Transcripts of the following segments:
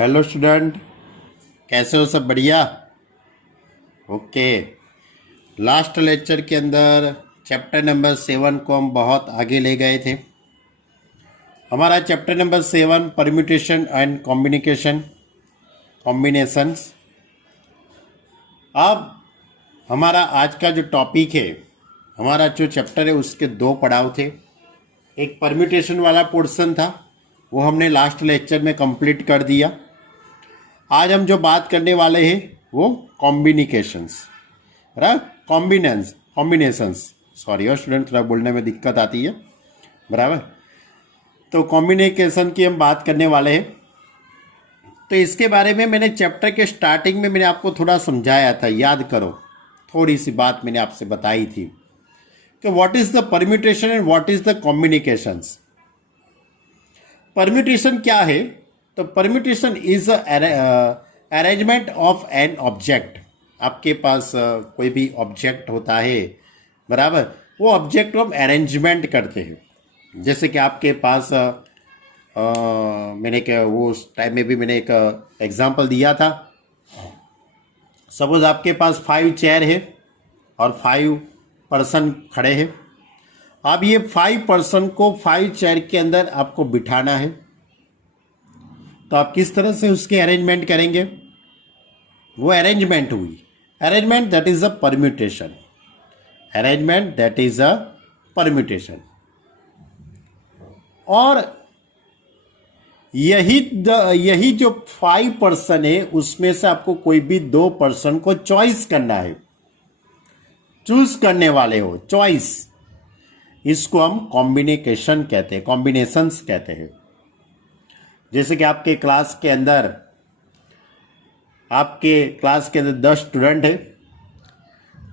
Hello student, कैसे हो? सब बढ़िया? ओके। लास्ट लेक्चर के अंदर चैप्टर नंबर 7 को हम बहुत आगे ले गए थे। हमारा chapter number 7 permutation and combinations. अब हमारा आज का जो टॉपिक है, हमारा जो चैप्टर है उसके दो पड़ाव थे। एक परम्यूटेशन वाला पोर्शन था, वो हमने लास्ट लेक्चर में कंप्लीट कर दिया। आज हम जो बात करने वाले हैं वो कॉम्बिनिकेशंस, कॉम्बिनेशंस। सॉरी और स्टूडेंट, थोड़ा बोलने में दिक्कत आती है, बराबर। तो कॉम्बिनिकेशन की हम बात करने वाले हैं। तो इसके बारे में मैंने चैप्टर के स्टार्टिंग में मैंने आपको थोड़ा समझाया था, याद करो। थोड़ी सी बात मैंने आपसे बताई थी कि what is the permutation and what is the combinations. Permutation क्या है? तो permutation is arrangement of an object. आपके पास कोई भी ऑब्जेक्ट होता है, बराबर, वो ऑब्जेक्ट को हम अरेंजमेंट करते हैं। जैसे कि आपके पास मैंने क्या वो उस टाइम में भी मैंने एक एग्जांपल दिया था। सपोज आपके पास 5 चेयर है और 5 पर्सन खड़े हैं। अब ये 5 पर्सन को 5 चेयर के अंदर आपको बिठाना है, तो आप किस तरह से उसके अरेंजमेंट करेंगे? वो अरेंजमेंट हुई, arrangement that is a permutation, arrangement that is a permutation. और यही जो 5 पर्सन है उसमें से आपको कोई भी 2 पर्सन को चॉइस करना है, चूज करने वाले हो, चॉइस। इसको हम कॉम्बिनेशन कहते हैं, कॉम्बिनेशंस कहते हैं। जैसे कि आपके क्लास के अंदर 10 स्टूडेंट है,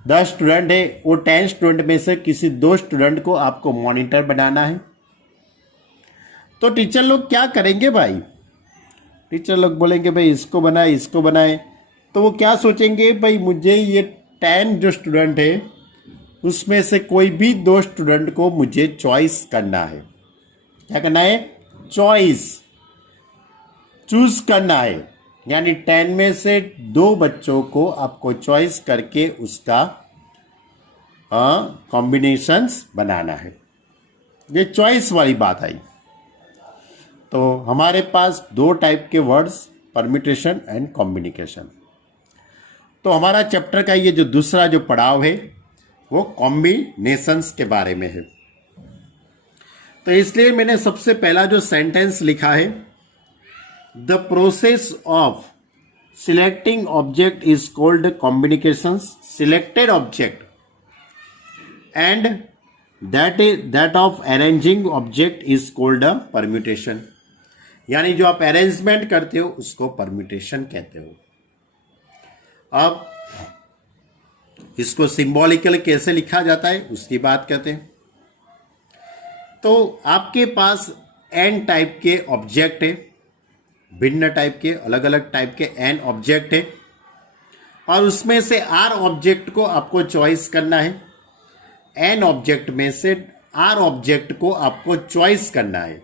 10 स्टूडेंट है, वो 10 स्टूडेंट में से किसी 2 स्टूडेंट को आपको मॉनिटर बनाना है। तो टीचर लोग क्या करेंगे भाई? टीचर लोग बोलेंगे भाई इसको बनाए, इसको बनाए। तो वो क्या सोचेंगे, भाई मुझे ये 10 जो स्टूडेंट है उसमें से कोई भी 2 स्टूडेंट को मुझे चॉइस करना है। क्या करना है? चॉइस, चूज करना है। यानी 10 में से 2 बच्चों को आपको चॉइस करके उसका कॉम्बिनेशंस बनाना है। ये चॉइस वाली बात आई। तो हमारे पास 2 टाइप के वर्ड्स, परम्यूटेशन एंड कॉम्बिनिकेशन। तो हमारा चैप्टर का ये जो दूसरा जो पड़ाव है वो कॉम्बिनेशंस के बारे में है। तो इसलिए मैंने सबसे पहला जो सेंटेंस लिखा है, the process of selecting object is called combinations, selected object and that of arranging object is called a permutation. यानी जो आप अरेंजमेंट करते हो उसको परम्यूटेशन कहते हो। अब इसको सिंबॉलिकल कैसे लिखा जाता है उसकी बात करते हैं। तो आपके पास n टाइप के ऑब्जेक्ट है, भिन्न टाइप के, अलग अलग टाइप के n ऑब्जेक्ट है, और उसमें से r ऑब्जेक्ट को आपको चॉइस करना है। n ऑब्जेक्ट में से r ऑब्जेक्ट को आपको चॉइस करना है,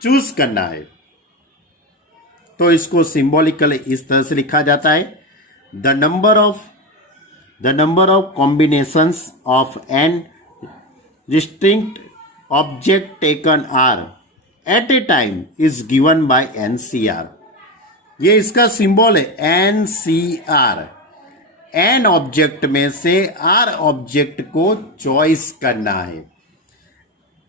चूज करना है। तो इसको सिंबॉलिकल इस तरह से लिखा जाता है, the number of combinations of n distinct object taken r at a time is given by NCR। ये इसका सिंबल है NCR। n ऑब्जेक्ट में से r ऑब्जेक्ट को चॉइस करना है,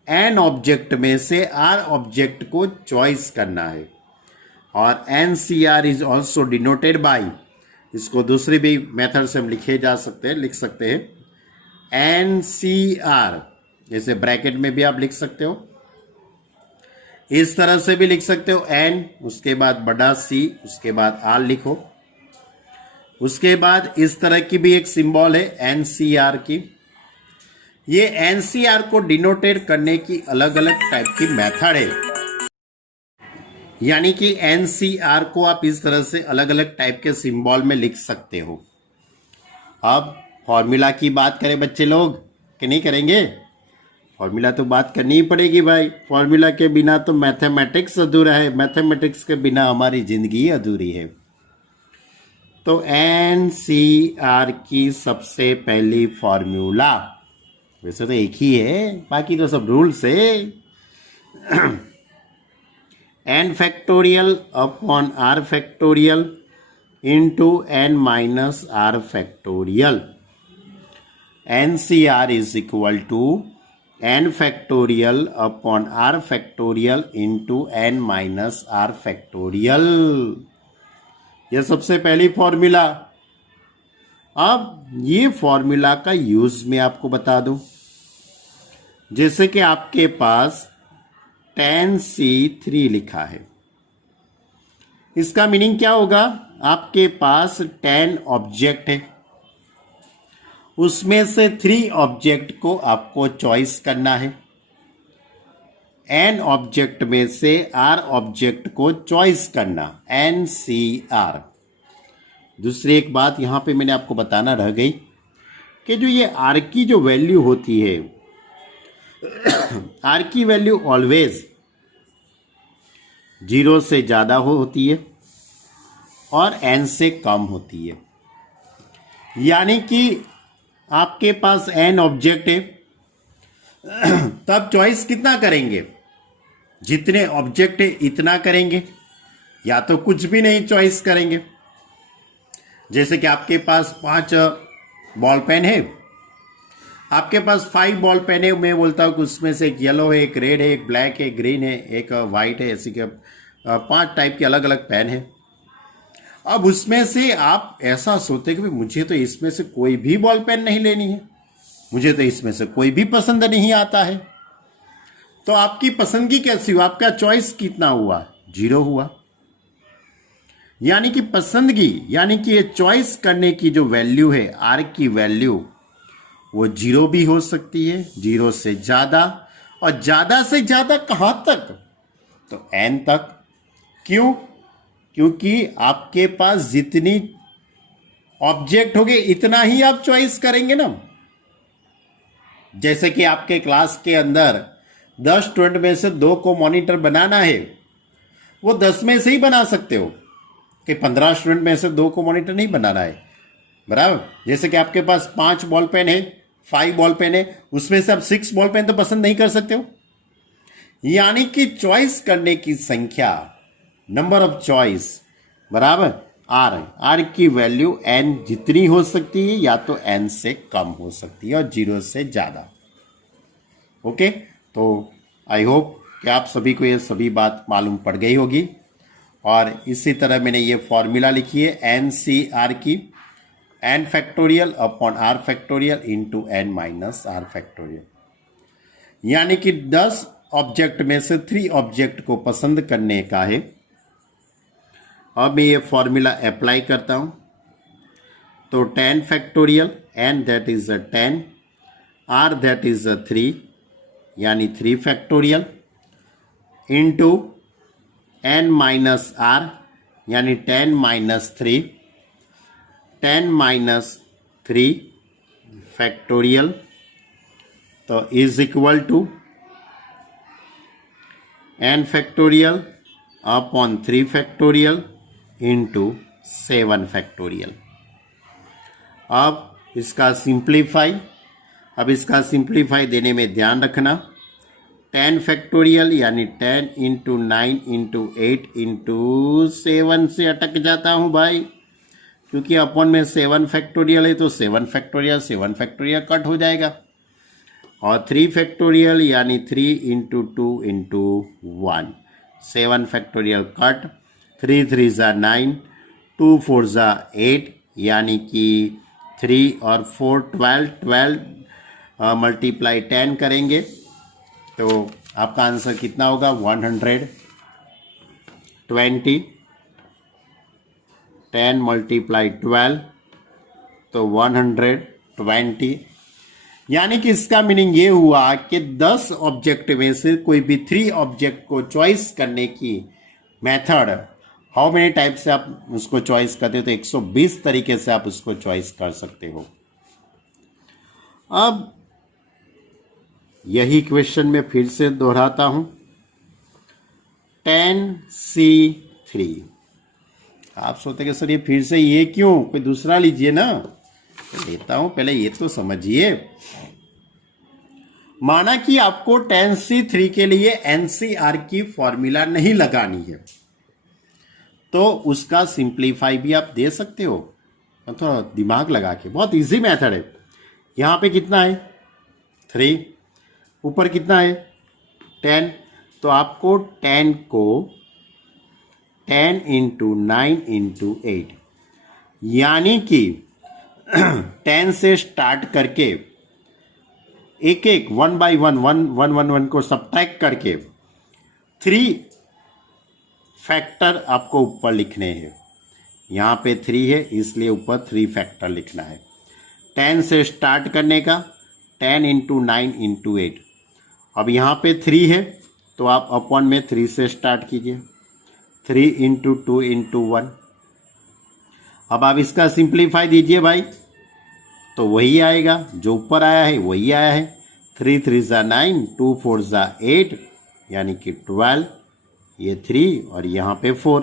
n ऑब्जेक्ट में से r ऑब्जेक्ट को चॉइस करना है। और NCR is also denoted by, इसको दूसरी भी मेथड से हम लिख सकते हैं NCR। जैसे ब्रैकेट में भी आप लिख सकते हो, इस तरह से भी लिख सकते हो, n उसके बाद बड़ा C उसके बाद R लिखो। उसके बाद इस तरह की भी एक सिंबल है NCR की। ये NCR को डिनोटेट करने की अलग अलग टाइप की मेथड है। यानी कि NCR को आप इस तरह से अलग अलग टाइप के सिंबल में लिख सकते हो। अब फॉर्मूला की बात करें बच्चे लोग कि नहीं करेंगे? फॉर्मूला तो बात करनी ही पड़ेगी भाई, फॉर्मूला के बिना तो मैथमेटिक्स अधूरा है, मैथमेटिक्स के बिना हमारी जिंदगी अधूरी है। तो एनसीआर की सबसे पहली फॉर्मूला, वैसे तो एक ही है, बाकी तो सब रूल्स है। N factorial upon r factorial into n minus r factorial. NCr is equal to n factorial upon r factorial into n minus r factorial. यह सबसे पहली फॉर्मूला। अब ये फॉर्मूला का यूज मैं आपको बता दूं। जैसे कि आपके पास tan C3 लिखा है, इसका मीनिंग क्या होगा? आपके पास 10 ऑब्जेक्ट है, उसमें से 3 ऑब्जेक्ट को आपको चॉइस करना है। n ऑब्जेक्ट में से r ऑब्जेक्ट को चॉइस करना, NCR। दूसरी एक बात यहां पे मैंने आपको बताना रह गई कि जो ये r की जो वैल्यू होती है, r की वैल्यू ऑलवेज 0 से ज़्यादा होती है और n से कम होती है। यानी कि आपके पास n ऑब्जेक्ट है, तब चॉइस कितना करेंगे? जितने ऑब्जेक्ट है इतना करेंगे, या तो कुछ भी नहीं चॉइस करेंगे। जैसे कि आपके पास 5 बॉल पेन है, आपके पास 5 बॉल पेन है, मैं बोलता हूँ कि उसमें से एक येलो है, एक रेड है, एक ब्लैक है, ग्रीन है, एक वाइट है, ऐसी के 5 टाइप के अलग अलग पेन है। अब उसमें से आप ऐसा सोचते कि मुझे तो इसमें से कोई भी बॉल पेन नहीं लेनी है, मुझे तो इसमें से कोई भी पसंद नहीं आता है। तो आपकी पसंदगी कैसी हुआ? आपका चॉइस कितना हुआ? 0 हुआ। यानी कि पसंदगी, यानी कि ये चॉइस करने की जो वैल्यू है, आर की वैल्यू, वो 0 भी हो सकती है, 0 से ज़्यादा, और ज़्यादा से ज़्यादा कहाँ तक? तो n तक। क्यों? क्योंकि आपके पास जितनी ऑब्जेक्ट होंगे इतना ही आप चॉइस करेंगे ना। जैसे कि आपके क्लास के अंदर 10 स्टूडेंट में से 2 को मॉनिटर बनाना है, वो 10 में से ही बना सकते हो, कि 15 स्टूडेंट में से 2 को मॉनिटर नहीं बनाना है, बराबर। जैसे कि आपके पास 5 बॉल पेन है, 5 बॉल पेन है, उसमें से आप 6 बॉल पेन तो पसंद नहीं कर सकते हो। यानी कि चॉइस करने की संख्या, नंबर ऑफ चॉइस बराबर आर है। आर की वैल्यू n जितनी हो सकती है, या तो n से कम हो सकती है और 0 से ज़्यादा। ओके, तो आई होप कि आप सभी को ये सभी बात मालूम पड़ गई होगी। और इसी तरह मैंने ये फॉर्मूला लिखी है NCR की, n factorial upon r factorial into n minus r factorial. यानी कि 10 ऑब्जेक्ट में से 3 ऑब्जेक्ट को पसंद करने का है। अब मैं ये फॉर्मूला अप्लाई करता हूँ, तो 10 factorial, n that is 10, r that is 3, यानी 3 factorial into n minus r, यानी 10 माइनस 3, 10 माइनस 3 फैक्टोरियल, तो is equal to n factorial upon 3 factorial into 7 factorial. अब इसका सिंप्लीफाई देने में ध्यान रखना, 10 फैक्टोरियल यानी 10 इंटू 9 इंटू 8 इंटू 7 से अटक जाता हूँ भाई, क्योंकि अपॉन में 7 फैक्टोरियल है, तो 7 फैक्टोरियल कट हो जाएगा। और 3 फैक्टोरियल यानी 3 इंटू 2 इंटू 1, 7 फैक्टोरियल कट, 3 3 ज़ा 9, 2 4 ज़ा 8, यानी कि 3 और 4 12 मल्टीप्लाई 10 करेंगे तो आपका आंसर कितना होगा? 120। 10 मल्टीप्लाई 12 तो 120। यानी कि इसका मीनिंग ये हुआ कि 10 ऑब्जेक्ट में से कोई भी 3 ऑब्जेक्ट को चॉइस करने की मेथड, हाउ मेनी टाइप से आप उसको चॉइस करते हो, तो 120 तरीके से आप उसको चॉइस कर सकते हो। अब यही क्वेश्चन में फिर से दोहराता हूं, tan(c)(3). आप सोचते कि सर ये फिर से ये क्यों, कोई दूसरा लीजिए ना। लेता हूं, पहले ये तो समझिए। माना कि आपको tan(c)(3) के लिए NCR की फॉर्मूला नहीं लगानी है, तो उसका सिंप्लीफाई भी आप दे सकते हो, थोड़ा दिमाग लगा के। बहुत इजी मेथड है। यहां पे कितना है 3, ऊपर कितना है 10, तो आपको 10 को 10 × 9 × 8 यानी कि 10 से स्टार्ट करके एक एक 1 by 1 1 को सब्ट्रैक्ट करके 3 फैक्टर आपको ऊपर लिखने हैं। यहाँ पे 3 है इसलिए ऊपर 3 फैक्टर लिखना है। 10 से स्टार्ट करने का 10 × 9 × 8। अब यहाँ पे 3 है तो आप अपॉन में 3 से स्टार्ट कीजिए, 3 × 2 × 1। अब आप इसका सिंप्लीफाई दीजिए भाई, तो वही आएगा जो ऊपर आया है, वही आया है। 3 3 = 9, 2 4 = 8 यानी कि 12, ये 3 और यहाँ पे 4,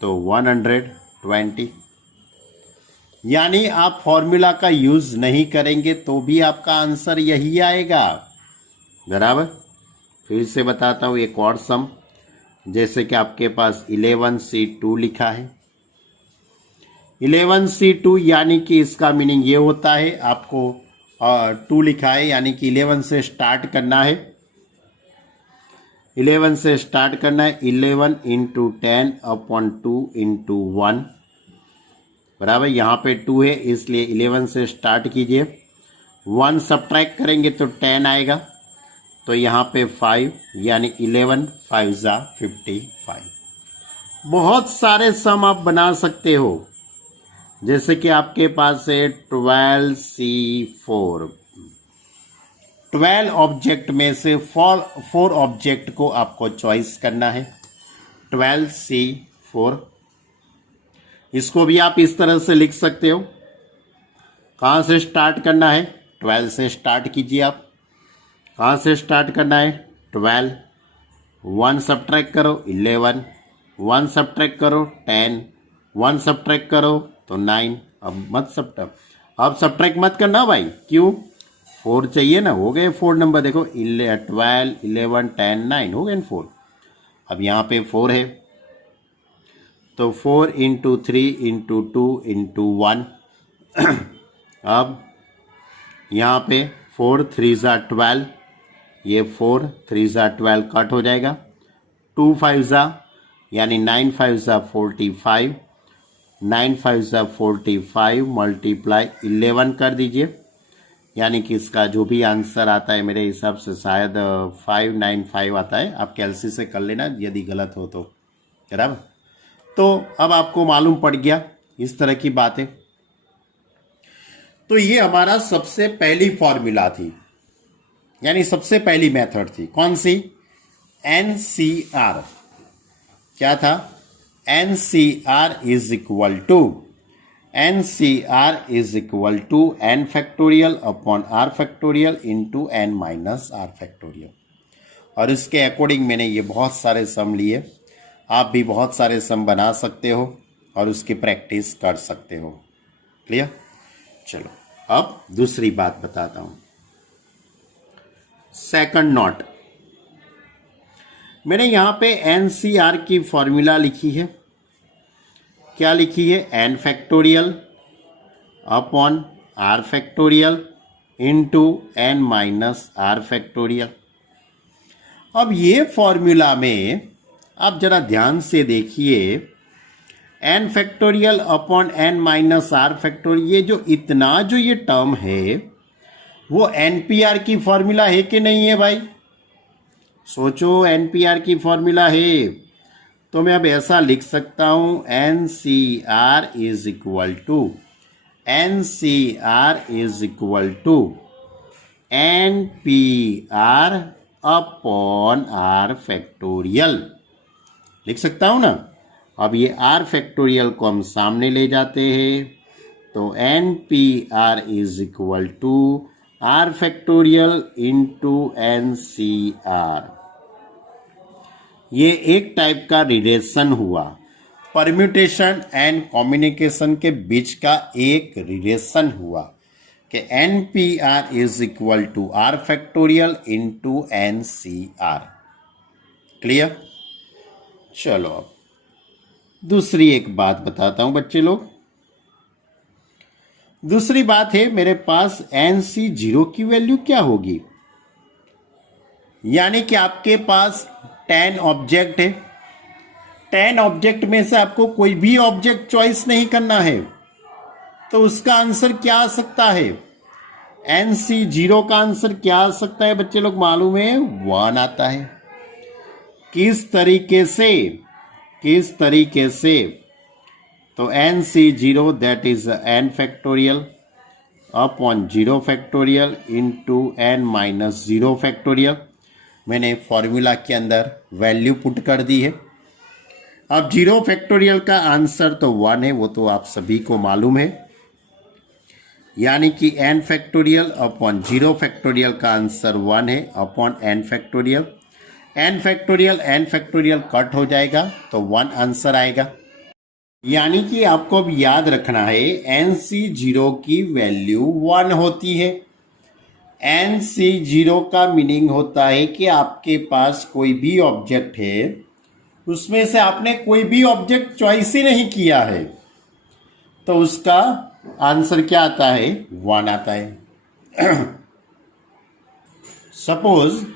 तो 120। यानी आप फॉर्मूला का यूज नहीं करेंगे तो भी आपका आंसर यही आएगा, बराबर। फिर से बताता हूँ एक और सम, जैसे कि आपके पास 11C2 लिखा है। 11C2 यानी कि इसका मीनिंग ये होता है, आपको 2 लिखा है यानी कि 11 से स्टार्ट करना है। 11 से स्टार्ट करना है, 11 × 10/2 × 1 बराबर। यहाँ पे 2 है इसलिए 11 से स्टार्ट कीजिए, 1 सब्ट्रैक्ट करेंगे तो 10 आएगा, तो यहाँ पे 5 यानी 11 5 = 55। बहुत सारे सम आप बना सकते हो, जैसे कि आपके पास है 12C4। 12 ऑब्जेक्ट में से 4 ऑब्जेक्ट को आपको चॉइस करना है। 12C4 इसको भी आप इस तरह से लिख सकते हो। कहाँ से स्टार्ट करना है, 12 से स्टार्ट कीजिए आप। कहाँ से स्टार्ट करना है 12, 1 सब्ट्रैक्ट करो 11, 1 सब्ट्रैक्ट करो 10, 1 सब्ट्रैक्ट करो तो 9। अब मत सब्ट्रैक्ट मत करना भाई, क्यों, 4 चाहिए ना, हो गए 4 नंबर। देखो 12 11 10 9 हो गए 4। अब यहाँ पे 4 है तो 4 × 3 × 2 × 1। अब यहाँ पे 4 3 = 12, ये 4 3 = 12 कट हो जाएगा। 2 5 यानी 9 5 = 45, 9 5 = 45 मल्टीप्लाई 11 कर दीजिए, यानी कि इसका जो भी आंसर आता है मेरे हिसाब से शायद 595 आता है। आप कैलसी से कर लेना यदि गलत हो तो, बराबर। तो अब आपको मालूम पड़ गया इस तरह की बातें। तो ये हमारा सबसे पहली फॉर्मूला थी, यानी सबसे पहली मेथड थी। कौन सी, NCR। क्या था, NCR is equal to n factorial upon r factorial into n minus r factorial. और इसके अकॉर्डिंग मैंने ये बहुत सारे सम लिए, आप भी बहुत सारे सम बना सकते हो और उसकी प्रैक्टिस कर सकते हो। क्लियर। चलो अब दूसरी बात बताता हूं। सेकंड नोट, मैंने यहां पे NCR की फॉर्मूला लिखी है। क्या लिखी है, n factorial upon r factorial into n minus r factorial. अब ये फॉर्मूला में आप जरा ध्यान से देखिए, n factorial upon n minus r factorial, ये जो इतना जो ये टर्म है वो NPR की फॉर्मूला है कि नहीं है भाई, सोचो। NPR की फॉर्मूला है तो मैं अब ऐसा लिख सकता हूं, NCR is equal to NPR upon R factorial लिख सकता हूं ना। अब ये R फैक्टोरियल को हम सामने ले जाते हैं तो NPR is equal to r factorial into n C r. ये एक टाइप का रिलेशन हुआ, परम्यूटेशन एंड कॉम्बिनेशन के बीच का एक रिलेशन हुआ कि n P r is equal to r factorial into n C r. Clear? चलो अब दूसरी एक बात बताता हूं बच्चे लोग। दूसरी बात है, मेरे पास एन सी जीरो की वैल्यू क्या होगी? यानी कि आपके पास 10 ऑब्जेक्ट है, 10 ऑब्जेक्ट में से आपको कोई भी ऑब्जेक्ट चॉइस नहीं करना है, तो उसका आंसर क्या आ सकता है? एन सी जीरो का आंसर क्या आ सकता है बच्चे लोग? मालूम है, 1 आता है। किस तरीके से? तो n C zero that is n factorial upon 0 factorial into n minus 0 factorial. मैंने फॉर्मूला के अंदर वैल्यू पुट कर दी है। अब 0 फैक्टोरियल का आंसर तो 1 है, वो तो आप सभी को मालूम है। यानी कि n फैक्टोरियल अपॉन 0 फैक्टोरियल का आंसर 1 है upon n factorial. n factorial cut हो जाएगा तो 1 आंसर आएगा। यानी कि आपको अब याद रखना है एन सी जीरो की वैल्यू 1 होती है। एन सी जीरो का मीनिंग होता है कि आपके पास कोई भी ऑब्जेक्ट है, उसमें से आपने कोई भी ऑब्जेक्ट चॉइस ही नहीं किया है, तो उसका आंसर क्या आता है? 1 आता है। सपोज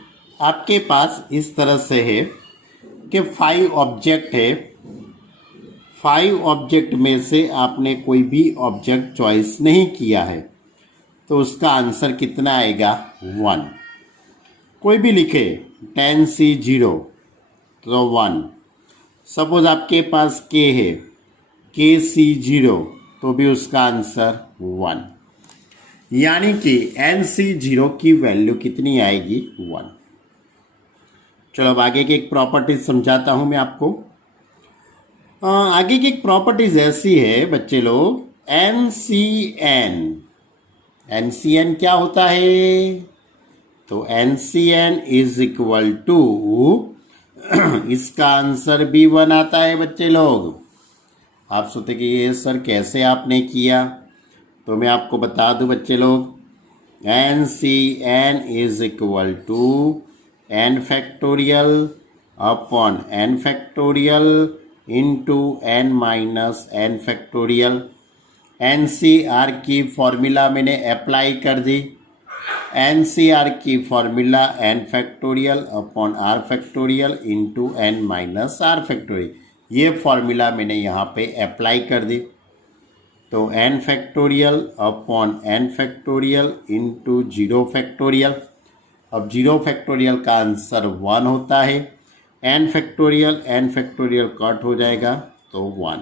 आपके पास इस तरह से है कि 5 ऑब्जेक्ट है, 5 ऑब्जेक्ट में से आपने कोई भी ऑब्जेक्ट चॉइस नहीं किया है, तो उसका आंसर कितना आएगा? 1। कोई भी लिखे 10 सी 0 तो 1। सपोज आपके पास के है, के सी 0 तो भी उसका आंसर 1। यानी कि एन सी 0 की वैल्यू कितनी आएगी? 1। चलो अब आगे की एक प्रॉपर्टीज समझाता हूं मैं आपको। आगे की एक प्रॉपर्टीज ऐसी है बच्चे लोग, एन सी एन क्या होता है? तो n C n is equal to, इसका आंसर भी 1 आता है बच्चे लोग। आप सोचते कि ये सर कैसे आपने किया, तो मैं आपको बता दूं बच्चे लोग, n C n is equal to n factorial upon n factorial into n minus n factorial. N C r की फॉर्मूला मैंने अप्लाई कर दी। एन सी आर की formula n factorial upon r factorial into n minus r factorial, ये formula मैंने यहाँ पे apply कर दी। तो n factorial upon n factorial into 0 factorial. अब 0 फैक्टोरियल का आंसर 1 होता है। एन फैक्टोरियल कट हो जाएगा तो 1,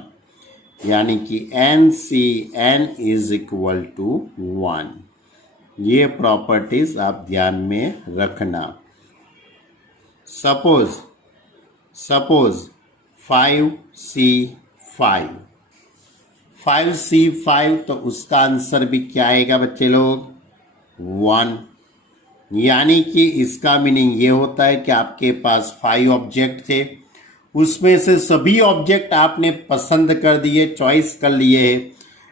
यानी कि n C n is equal to 1। ये प्रॉपर्टीज आप ध्यान में रखना। सपोज 5C5 तो उसका आंसर भी क्या आएगा बच्चे लोग? 1। यानी कि इसका मीनिंग ये होता है कि आपके पास 5 ऑब्जेक्ट थे, उसमें से सभी ऑब्जेक्ट आपने पसंद कर दिए, चॉइस कर लिए है,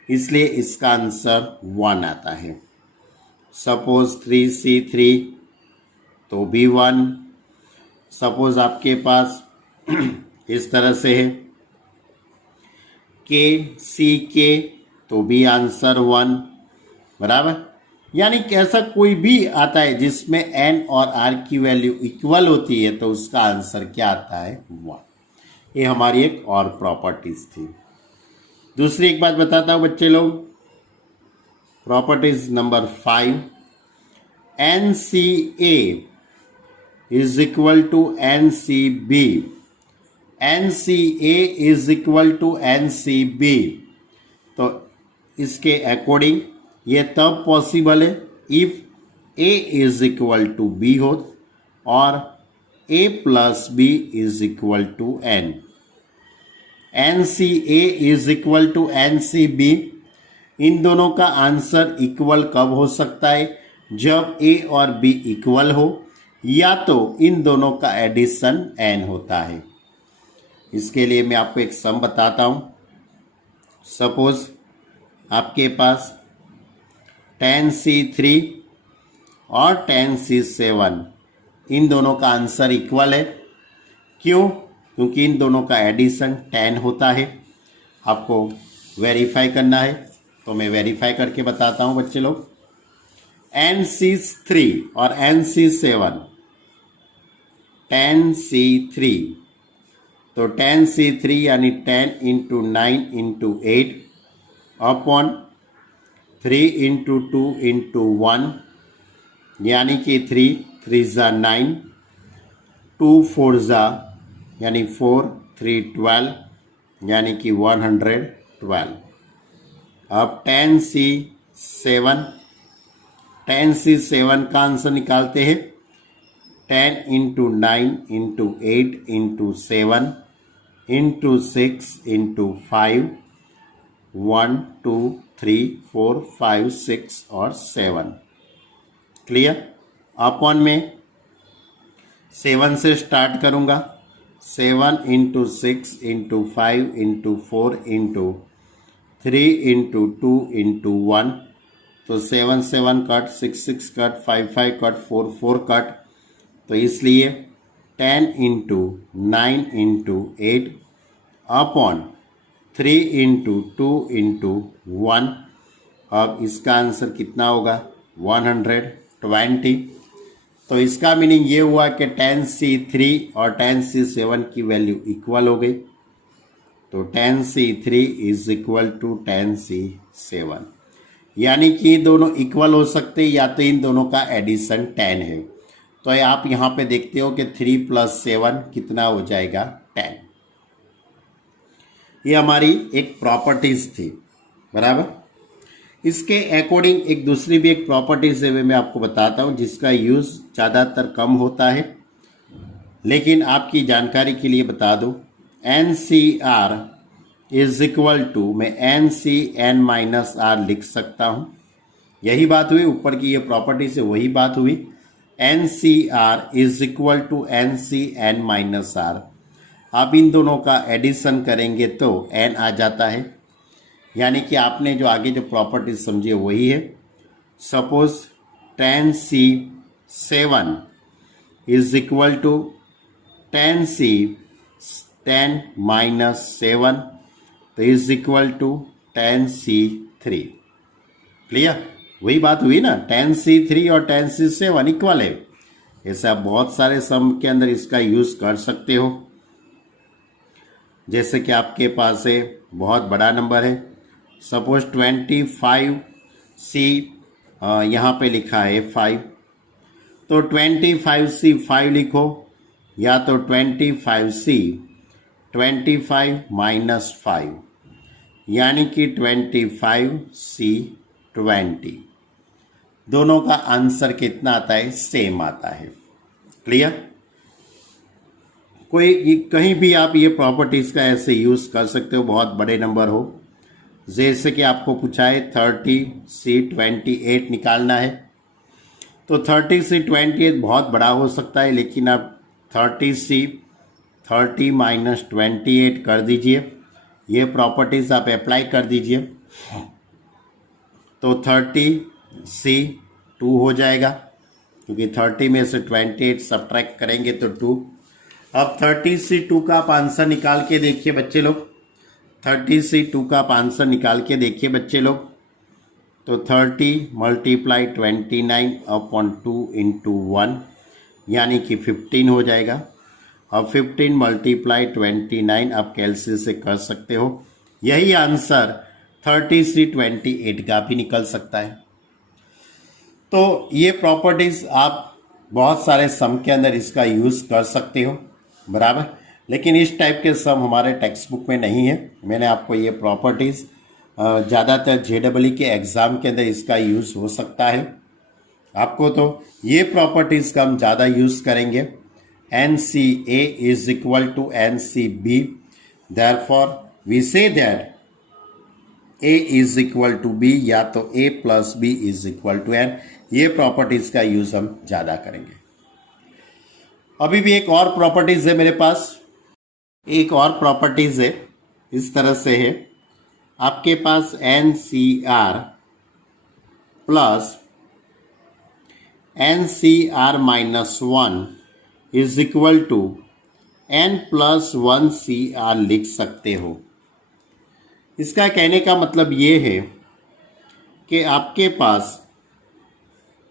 इसलिए इसका आंसर 1 आता है। सपोज 3C3 तो भी 1। सपोज आपके पास इस तरह से है KCK तो भी आंसर 1, बराबर। यानी कि ऐसा कोई भी आता है जिसमें n और r की वैल्यू इक्वल होती है, तो उसका आंसर क्या आता है? 1। ये हमारी एक और प्रॉपर्टीज थी। दूसरी एक बात बताता हूं बच्चे लोग, properties number 5, NCA is equal to NCB, NCA is equal to NCB। तो इसके अकॉर्डिंग ये तब पॉसिबल है if A is equal to B हो और A plus B is equal to N। NCA is equal to NCB, इन दोनों का आंसर इक्वल कब हो सकता है? जब ए और बी इक्वल हो या तो इन दोनों का एडिशन n होता है। इसके लिए मैं आपको एक सम बताता हूं। सपोज आपके पास 10C3 और 10C7 इन दोनों का आंसर इक्वल है। क्यों? क्योंकि इन दोनों का एडिशन 10 होता है। आपको वेरीफाई करना है, तो मैं वेरीफाई करके बताता हूं बच्चे लोग। NC3 और NC7 10C3, तो 10C3 यानी 10 into 9 into 8 upon 3 into 2 into 1 यानी कि 3 ज़ा 9, 2 4 ज़ा यानी 4, 3 12 यानी कि 112। अब 10C7 का आंसर निकालते हैं। 10 into 9 into 8 into 7 into 6 into 5, 1 2 3 4 5 6 और 7। क्लियर? अपॉन में 7 से स्टार्ट करूंगा। 7 into 6 into 5 into 4 into 3 into 2 into 1, तो 7 7 कट, 6 6 कट, 5 5 कट, 4 4 कट, तो इसलिए 10 into 9 into 8 upon 3 into 2 into 1। अब इसका आंसर कितना होगा? 120। तो इसका मीनिंग ये हुआ कि 10C3 और 10C7 की वैल्यू इक्वल हो गई। तो 10C3 is equal to 10C7, यानी कि दोनों इक्वल हो सकते या तो इन दोनों का एडिशन 10 है। तो आप यहाँ पे देखते हो कि 3 + 7 कितना हो जाएगा? 10। ये हमारी एक प्रॉपर्टीज थी, बराबर। इसके अकॉर्डिंग एक दूसरी भी एक प्रॉपर्टीज है, मैं आपको बताता हूँ, जिसका यूज़ ज़्यादातर कम होता है, लेकिन आपकी जानकारी के लिए बता दूँ। NCR इज इक्वल टू, मैं NCn-R लिख सकता हूँ। यही बात हुई, ऊपर की ये प्रॉपर्टी से वही बात हुई। NCR is equal to NCn-R। आप इन दोनों का एडिशन करेंगे तो n आ जाता है, यानी कि आपने जो आगे जो प्रॉपर्टीज समझी वही है। Suppose 10C7 is equal to 10 - 7, तो is equal to 10C3। Clear? वही बात हुई ना, 10C3 और 10C7 इक्वल है। ऐसे आप बहुत सारे सम के अंदर इसका यूज कर सकते हो। जैसे कि आपके पास है बहुत बड़ा नंबर है, सपोज 25C, यहाँ पे लिखा है 5, तो 25C 5 लिखो, या तो 25C 25 - 5 यानी कि 25C 20। दोनों का आंसर कितना आता है? सेम आता है। क्लियर? कोई कहीं भी आप ये प्रॉपर्टीज का ऐसे यूज कर सकते हो, बहुत बड़े नंबर हो। जैसे कि आपको पूछा है 30C 28 निकालना है, तो 30C 28 बहुत बड़ा हो सकता है, लेकिन आप 30C 30 - 28 कर दीजिए। ये प्रॉपर्टीज आप अप्लाई कर दीजिए, तो 30C 2 हो जाएगा, क्योंकि 30 में से 28 सब्ट्रैक्ट करेंगे तो 2। अब 30C 2 का आप आंसर निकाल के देखिए बच्चे लोग। 30C 2 का आप आंसर निकाल के देखिए बच्चे लोग। तो 30 × 29 अपॉन 2 इंटू 1 यानी कि 15 हो जाएगा। अब 15 × 29 आप कैलसी से कर सकते हो। यही आंसर 30C 28 का भी निकल सकता है। तो ये प्रॉपर्टीज आप बहुत सारे सम के अंदर इसका यूज कर सकते हो, बराबर। लेकिन इस टाइप के सम हमारे टेक्स्ट बुक में नहीं है। मैंने आपको ये प्रॉपर्टीज ज़्यादातर JEE के एग्ज़ाम के अंदर इसका यूज़ हो सकता है। आपको तो ये प्रॉपर्टीज़ का हम ज़्यादा यूज़ करेंगे। NCA is equal to NCB, therefore we say that A is equal to B, या तो A + B is equal to N। ये प्रॉपर्टीज़ का यूज़ हम ज़्यादा करेंगे। अभी भी एक और प्रॉपर्टीज़ है मेरे पास, एक और प्रॉपर्टीज़ है, इस तरह से है, आपके पास NCR plus NCR-1 is equal to N+1CR लिख सकते हो। इसका कहने का मतलब ये है कि आपके पास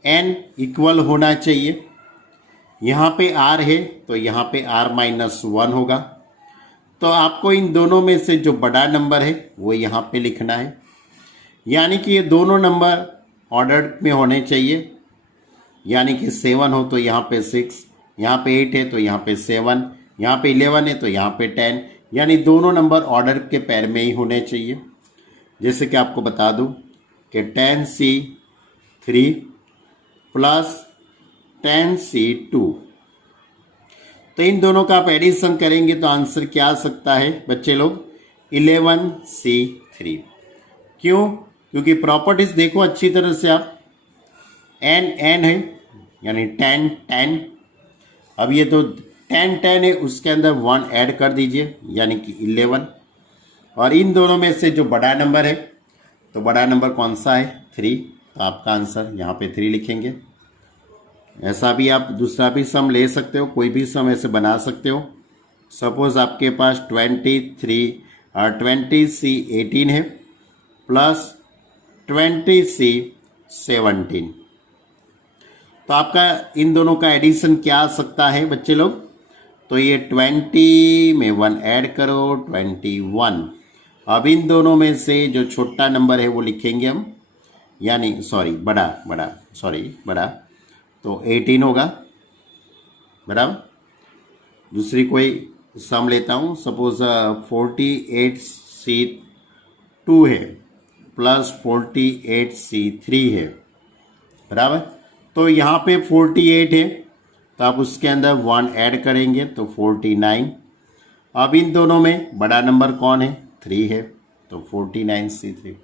n इक्वल होना चाहिए, यहाँ पे r है तो यहाँ पे R-1 होगा, तो आपको इन दोनों में से जो बड़ा नंबर है वो यहाँ पे लिखना है, यानी कि ये दोनों नंबर ऑर्डर में होने चाहिए, यानी कि 7 हो तो यहाँ पे 6, यहाँ पे 8 है तो यहाँ पे 7, यहाँ पे 11 है तो यहाँ पे 10, यानी दोनों नंबर ऑर्डर के पैर में ही होने चाहिए। जैसे कि आपको बता दूं कि 10C3 प्लस 10C2, तो इन दोनों का आप एडिशन करेंगे तो आंसर क्या आ सकता है बच्चे लोग? 11C3। क्यों? क्योंकि प्रॉपर्टीज देखो अच्छी तरह से आप, n है यानी 10। अब ये तो 10 है, उसके अंदर 1 ऐड कर दीजिए यानी कि 11, और इन दोनों में से जो बड़ा नंबर है, तो बड़ा नंबर कौन सा है? 3, तो आपका आंसर यहाँ पे 3 लिखेंगे। ऐसा भी आप दूसरा भी सम ले सकते हो, कोई भी सम ऐसे बना सकते हो। सपोज आपके पास 20C18 है प्लस 20C17, तो आपका इन दोनों का एडिशन क्या आ सकता है बच्चे लोग? तो ये 20 में 1 ऐड करो 21। अब इन दोनों में से जो छोटा नंबर है वो लिखेंगे हम, यानी बड़ा, तो 18 होगा, बराबर। दूसरी कोई सम लेता हूँ, सपोज 48C2 है प्लस 48C3 है, बराबर। तो यहाँ पे 48 है तो आप उसके अंदर 1 ऐड करेंगे तो 49। अब इन दोनों में बड़ा नंबर कौन है? 3 है, तो 49C3।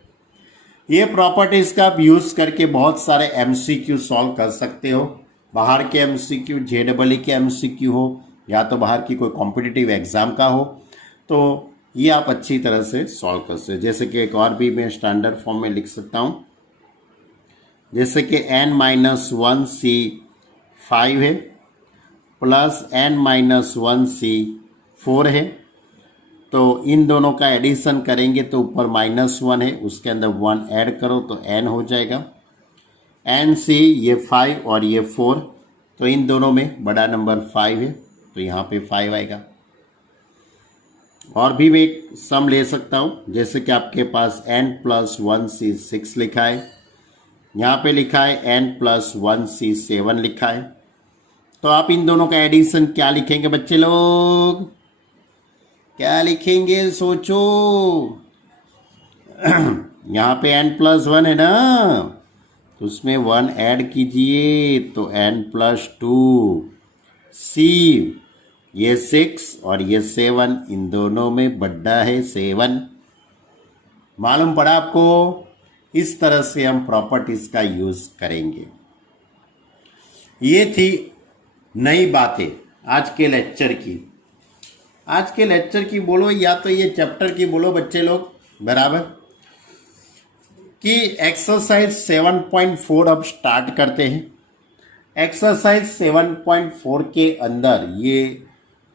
ये प्रॉपर्टीज़ का आप यूज़ करके बहुत सारे MCQ सॉल्व कर सकते हो। बाहर के MCQ, JEE के MCQ हो या तो बाहर की कोई कॉम्पिटिटिव एग्ज़ाम का हो, तो ये आप अच्छी तरह से सॉल्व कर सकते हो। जैसे कि एक और भी मैं स्टैंडर्ड फॉर्म में लिख सकता हूँ, जैसे कि N-1C5 है प्लस N-1C4 है, तो इन दोनों का एडिशन करेंगे तो ऊपर -1 है, उसके अंदर 1 ऐड करो तो n हो जाएगा। NC ये 5 और ये 4, तो इन दोनों में बड़ा नंबर 5 है तो यहाँ पे 5 आएगा। और भी मैं एक सम ले सकता हूँ, जैसे कि आपके पास N+1C6 लिखा है, यहाँ पे लिखा है N+1C7 लिखा है, तो आप इन दोनों का एडिशन क्या लिखेंगे बच्चे लोग? क्या लिखेंगे सोचो? यहाँ पे N+1 है ना, तो उसमें 1 ऐड कीजिए तो N+2। C ये 6 और ये 7, इन दोनों में बड़ा है 7। मालूम पड़ा आपको? इस तरह से हम प्रॉपर्टीज का यूज करेंगे। ये थी नई बातें आज के लेक्चर की। आज के लेक्चर की बोलो या तो ये चैप्टर की बोलो बच्चे लोग, बराबर, कि एक्सरसाइज 7.4 अब स्टार्ट करते हैं। एक्सरसाइज 7.4 के अंदर ये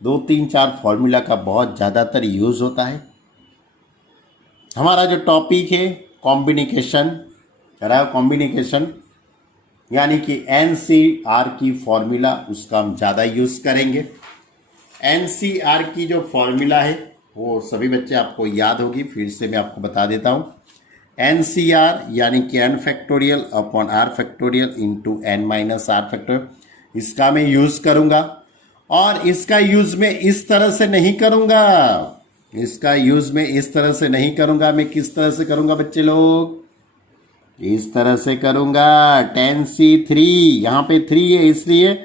2, 3, 4 फॉर्मूला का बहुत ज़्यादातर यूज़ होता है। हमारा जो टॉपिक है कॉम्बिनिकेशन, कॉम्बिनिकेशन यानी कि NCR की फॉर्मूला, उसका हम ज़्यादा यूज़ करेंगे। NCR की जो फॉर्मूला है वो सभी बच्चे आपको याद होगी, फिर से मैं आपको बता देता हूँ। NCR यानी कि n factorial upon r factorial into n-r factorial, इसका मैं यूज़ करूँगा। और इसका यूज़ मैं इस तरह से नहीं करूँगा, इसका यूज़ मैं इस तरह से नहीं करूँगा। मैं किस तरह से करूँगा बच्चे लोग? इस तरह से करूँगा। 10C3, यहाँ पे 3 है इसलिए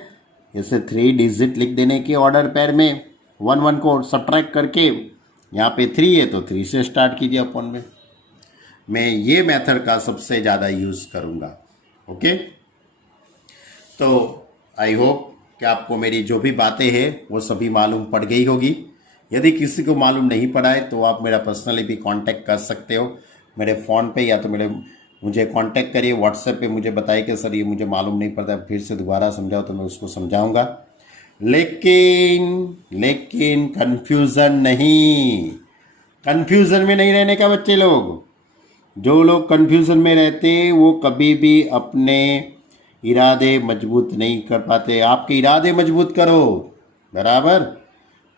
इसे 3 डिजिट लिख देने के ऑर्डर पैर में, 1 को सब्ट्रैक्ट करके, यहाँ पे 3 है तो 3 से स्टार्ट कीजिए अपॉन में। मैं ये मेथड का सबसे ज़्यादा यूज़ करूँगा। ओके, तो आई होप कि आपको मेरी जो भी बातें हैं वो सभी मालूम पड़ गई होगी। यदि किसी को मालूम नहीं पड़ा है तो आप मेरा पर्सनली भी कांटेक्ट कर सकते हो मेरे फ़ोन पे, या तो मुझे कांटेक्ट करिए व्हाट्सएप पे, मुझे बताइए कि सर ये मुझे मालूम नहीं पड़ता, फिर से दोबारा समझाओ तो मैं उसको समझाऊंगा। लेकिन कंफ्यूजन नहीं, कंफ्यूजन में नहीं रहने का बच्चे लोग। जो लोग कंफ्यूजन में रहते वो कभी भी अपने इरादे मजबूत नहीं कर पाते। आपके इरादे मजबूत करो, बराबर,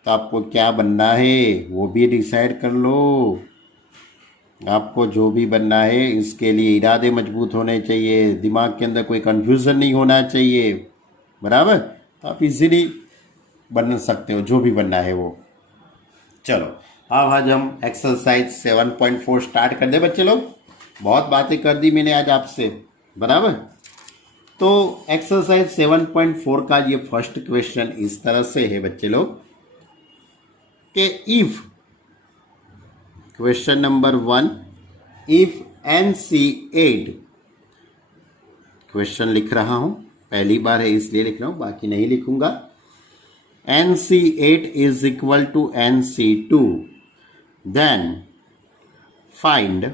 तो आपको क्या बनना है वो भी डिसाइड कर लो। आपको जो भी बनना है इसके लिए इरादे मजबूत होने चाहिए, दिमाग के अंदर कोई कंफ्यूजन नहीं होना चाहिए, बराबर, तो आप इजीली बन सकते हो जो भी बनना है वो। चलो अब आज हम एक्सरसाइज 7.4 स्टार्ट कर दे बच्चे लोग। बहुत बातें कर दी मैंने आज आपसे, बराबर। तो एक्सरसाइज 7.4 का ये फर्स्ट क्वेश्चन इस तरह से है बच्चे लोग कि if, question number 1, if NC8, question लिख रहा हूं, पहली बार है इसलिए लिख रहा हूं, बाकी नहीं लिखूंगा। NC8 is equal to NC2, then find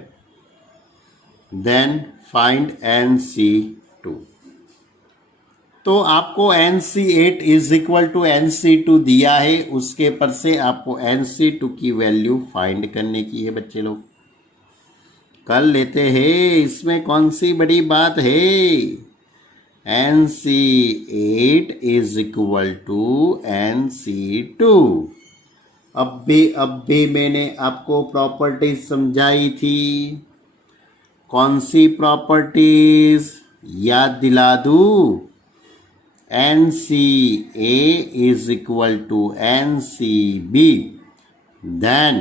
NC2। तो आपको NC8 is equal to NC2 दिया है, उसके पर से आपको NC2 की वैल्यू फाइंड करने की है बच्चे लोग। कर लेते हैं, इसमें कौन सी बड़ी बात है। NC8 is equal to NC2। अब भी मैंने आपको प्रॉपर्टीज समझाई थी। कौन सी प्रॉपर्टीज याद दिला दूं। NCA is equal to NCB, then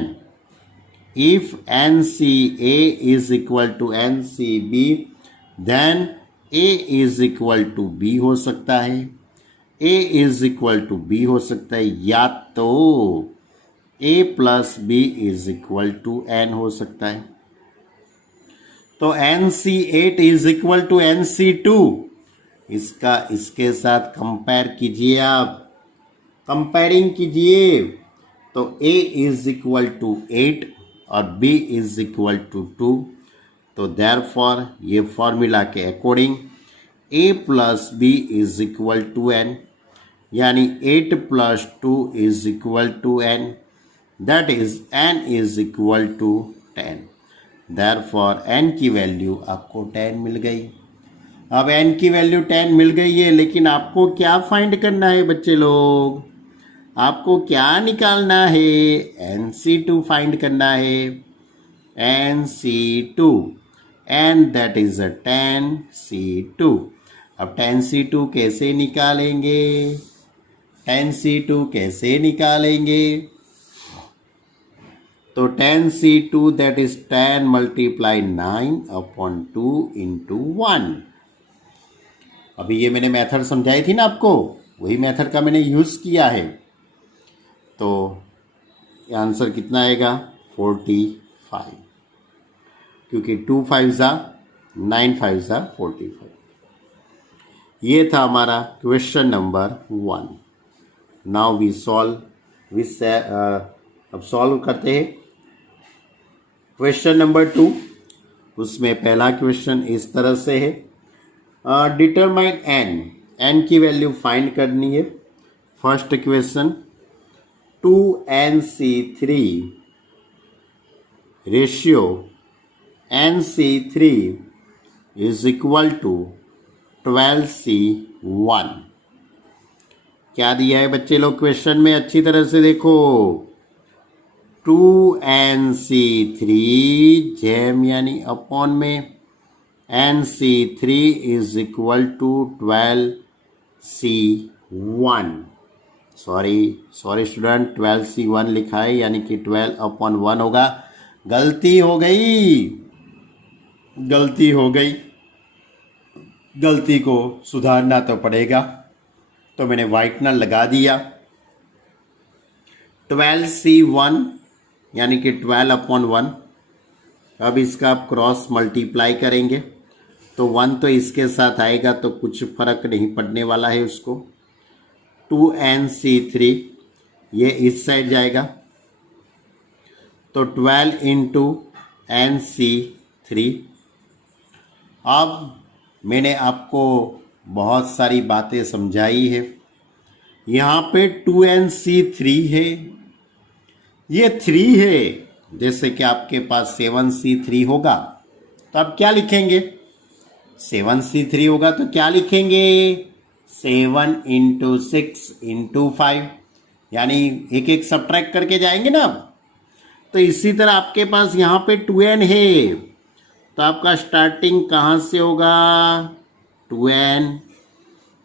if NCA is equal to NCB, then A is equal to B हो सकता है, A is equal to B हो सकता है, या तो A plus B is equal to N हो सकता है। तो NC8 is equal to NC2, इसका इसके साथ कंपेयर कीजिए, आप कंपेयरिंग कीजिए। तो A इज इक्वल टू 8 और B इज इक्वल टू 2, तो देयरफॉर ये फॉर्मूला के according A plus B is equal to N, यानी 8 plus 2 is equal to N, that is N is equal to 10। Therefore N की value आपको 10 मिल गई। अब N की वैल्यू 10 मिल गई है, लेकिन आपको क्या फाइंड करना है बच्चे लोग, आपको क्या निकालना है, NC2 फाइंड करना है, NC2, and that is 10C2। अब 10C2 कैसे निकालेंगे, 10C2 कैसे निकालेंगे, तो 10C2 that is 10 multiply 9/2 into 1। अभी ये मैंने मेथड समझाई थी ना आपको, वही मेथड का मैंने यूज़ किया है। तो आंसर कितना आएगा, 45, क्योंकि 2 5 ज़ा 9 5 ज़ा 45। ये था हमारा question number 1। Now we solve अब सॉल्व करते हैं क्वेश्चन नंबर 2। उसमें पहला क्वेश्चन इस तरह से है, डिटरमाइन n की वैल्यू फाइंड करनी है। First question, 2NC3 ratio NC3 is equal to 12C1। क्या दिया है बच्चे लोग क्वेश्चन में, अच्छी तरह से देखो। 2NC3 जेम यानी अपॉन में NC3 is equal to 12C1। Sorry student, 12C1 लिखा है, यानी कि 12/1 होगा। गलती हो गई, गलती को सुधारना तो पड़ेगा, तो मैंने वाइटनर लगा दिया। 12C1 यानी कि 12/1। अब इसका आप क्रॉस मल्टीप्लाई करेंगे तो 1 तो इसके साथ आएगा तो कुछ फर्क नहीं पड़ने वाला है उसको। 2nc3 ये इस साइड जाएगा तो 12 इंटू nc3। अब मैंने आपको बहुत सारी बातें समझाई है। यहाँ पे 2nc3 है, ये 3 है। जैसे कि आपके पास 7c3 होगा तो आप क्या लिखेंगे? 7c3 होगा तो क्या लिखेंगे? 7 इंटू 6 इंटू 5, यानी एक एक सब्ट्रैक्ट करके जाएंगे ना। तो इसी तरह आपके पास यहाँ पे 2n है तो आपका स्टार्टिंग कहाँ से होगा? 2n,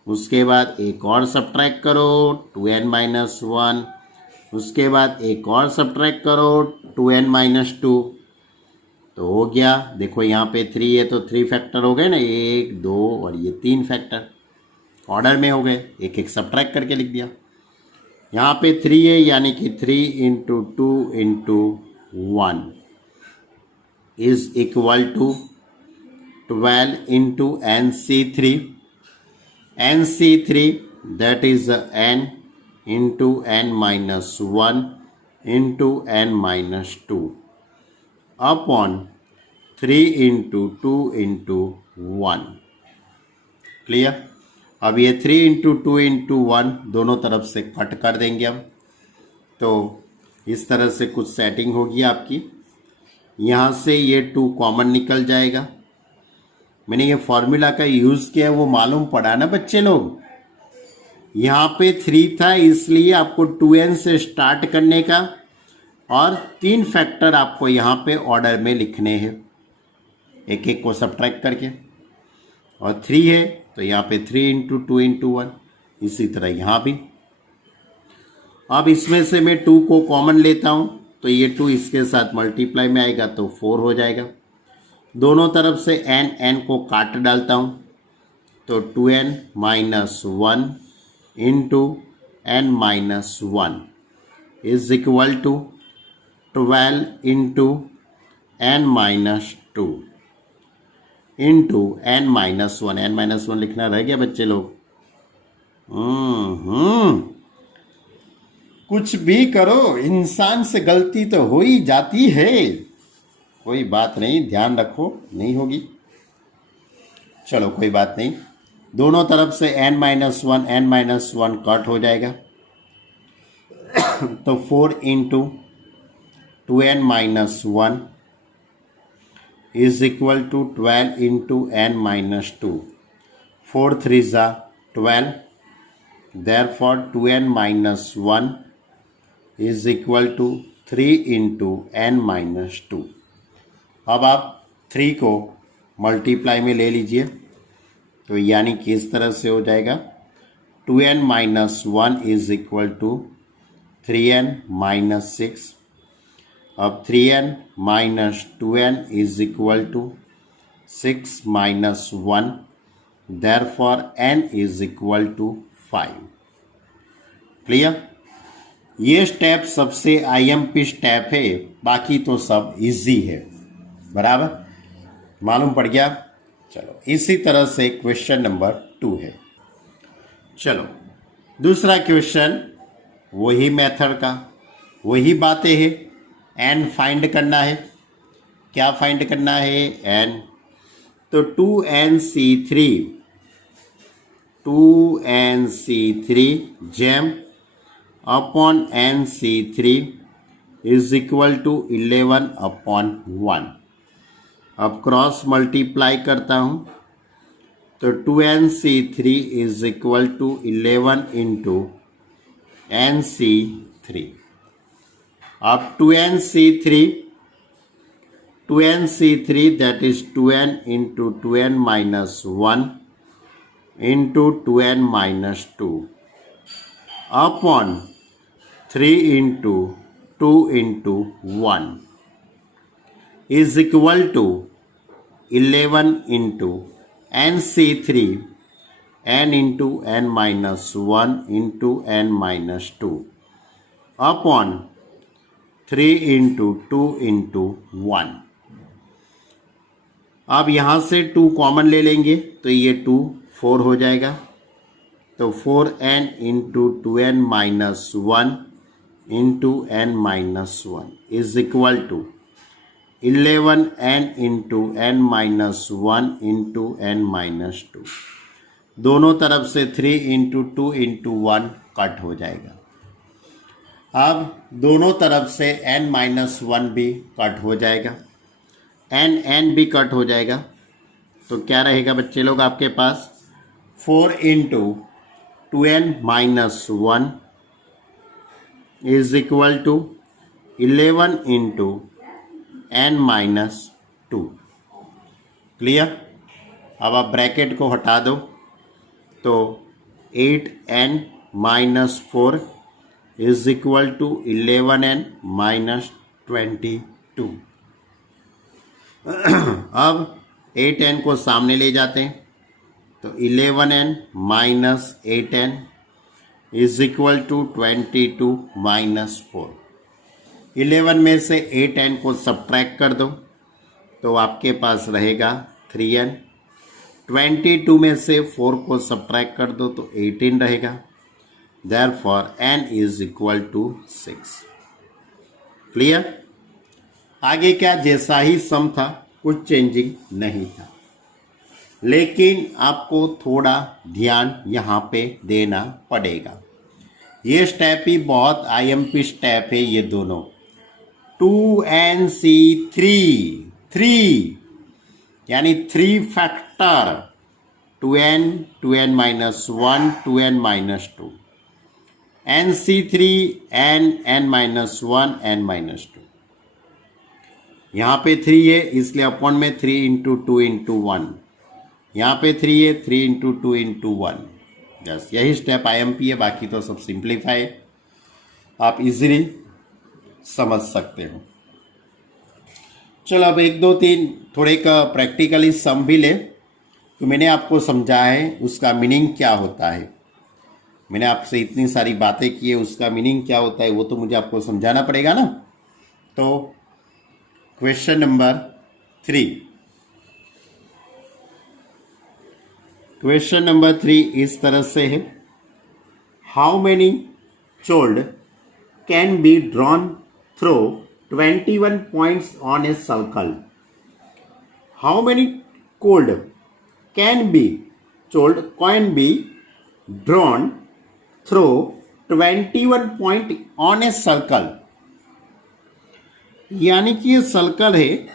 उसके बाद एक और सब्ट्रैक्ट करो 2n माइनस 1, उसके बाद एक और सब्ट्रैक्ट करो 2n माइनस 2, तो हो गया। देखो यहाँ पे 3 है तो 3 फैक्टर हो गए ना, 1 2 और ये 3 फैक्टर ऑर्डर में हो गए, एक एक सब्ट्रैक्ट करके लिख दिया। यहाँ पे 3 है यानी कि 3 into 2 into 1 is equal to 12 into nc3, nc3 that is n into n minus 1 into n minus 2 upon 3 into 2 into 1। Clear? अब ये 3 इंटू 2 इंटू 1 दोनों तरफ से कट कर देंगे हम, तो इस तरह से कुछ सेटिंग होगी आपकी। यहाँ से ये 2 कॉमन निकल जाएगा। मैंने ये फॉर्मूला का यूज़ किया, वो मालूम पड़ा ना बच्चे लोग। यहाँ पे 3 था इसलिए आपको 2n से स्टार्ट करने का और 3 फैक्टर आपको यहाँ पे ऑर्डर में लिखने हैं, एक एक को सब्ट्रैक्ट करके। और 3 है तो यहाँ पे 3 इंटू 2 इंटू 1, इसी तरह यहाँ भी। अब इसमें से मैं 2 को कॉमन लेता हूँ तो ये 2 इसके साथ मल्टीप्लाई में आएगा तो 4 हो जाएगा। दोनों तरफ से n को काट डालता हूँ तो 2n minus 1 into n minus 1 is equal to 12 into n minus 2 into n minus 1। n minus 1 लिखना रह गया बच्चे लोग। कुछ भी करो, इंसान से गलती तो हो ही जाती है, कोई बात नहीं, ध्यान रखो नहीं होगी। चलो कोई बात नहीं, दोनों तरफ से n माइनस 1 कट हो जाएगा तो 4 into 2n minus 1 is equal to 12 into n minus 2। 4 3 ज़ा 12, therefore 2n minus 1 is equal to 3 into n minus 2। अब आप 3 को मल्टीप्लाई में ले लीजिए तो यानी कि इस तरह से हो जाएगा 2n minus 1 is equal to 3n minus 6। अब 3n minus 2n is equal to 6 minus 1, therefore n is equal to 5। Clear? ये स्टेप सबसे IMP स्टेप है, बाकी तो सब इजी है। बराबर मालूम पड़ गया? चलो इसी तरह से क्वेश्चन नंबर 2 है। चलो दूसरा क्वेश्चन, वही मेथड का, वही बातें है। n फाइंड करना है। क्या फाइंड करना है? n। तो 2nc3 जेम upon nc3 is equal to 11 upon 1। अब क्रॉस मल्टीप्लाई करता हूँ तो 2nc3 is equal to 11 into nc3। अब 2nc3 that is 2n into 2n minus 1 into 2n minus 2 upon 3 into 2 into 1 is equal to 11 into nc3 n into n minus 1 into n minus 2 upon 3 into 2 into 1। अब यहाँ से 2 common ले लेंगे तो ये 2 4 हो जाएगा, तो 4n into 2n minus 1 into n minus 1 is equal to 11n into n minus 1 into n minus 2। दोनों तरफ से 3 इंटू 2 इंटू 1 कट हो जाएगा। अब दोनों तरफ से n माइनस 1 भी कट हो जाएगा, n भी कट हो जाएगा, तो क्या रहेगा बच्चे लोग आपके पास 4 into 2n minus 1 is equal to 11 into n minus 2। Clear? अब आप ब्रैकेट को हटा दो तो 8n minus 4 is equal to 11n minus 22। अब 8n को सामने ले जाते हैं तो 11n minus 8n is equal to 22 minus 4। 11 में से 8n को सब्ट्रैक्ट कर दो तो आपके पास रहेगा 3n। 22 में से 4 को सब्ट्रैक्ट कर दो तो 18 रहेगा, therefore n is equal to 6। Clear? आगे क्या, जैसा ही सम था, कुछ चेंजिंग नहीं था, लेकिन आपको थोड़ा ध्यान यहाँ पे देना पड़ेगा। ये स्टेप ही बहुत IMP स्टेप है ये दोनों। 2nc3 यानी 3 factor 2n minus 1 2n minus 2, nc3 n minus 1 n minus 2। यहाँ पे 3 है इसलिए अपॉन में 3 इंटू 2 इंटू 1, यहाँ पे 3 है 3 इंटू 2 इंटू 1। बस यही स्टेप IMP है, बाकी तो सब सिंप्लीफाई है, आप इजीली समझ सकते हो। चलो अब 1 2 3 थोड़े का प्रैक्टिकली सम भी ले। तो मैंने आपको समझा है उसका मीनिंग क्या होता है, मैंने आपसे इतनी सारी बातें की है, उसका मीनिंग क्या होता है वो तो मुझे आपको समझाना पड़ेगा ना। तो क्वेश्चन नंबर 3, क्वेश्चन नंबर 3 इस तरह से है, how many child can be drawn through 21 points on a circle. How many child can be drawn through 21 point on a circle. यानी कि ये सर्कल है,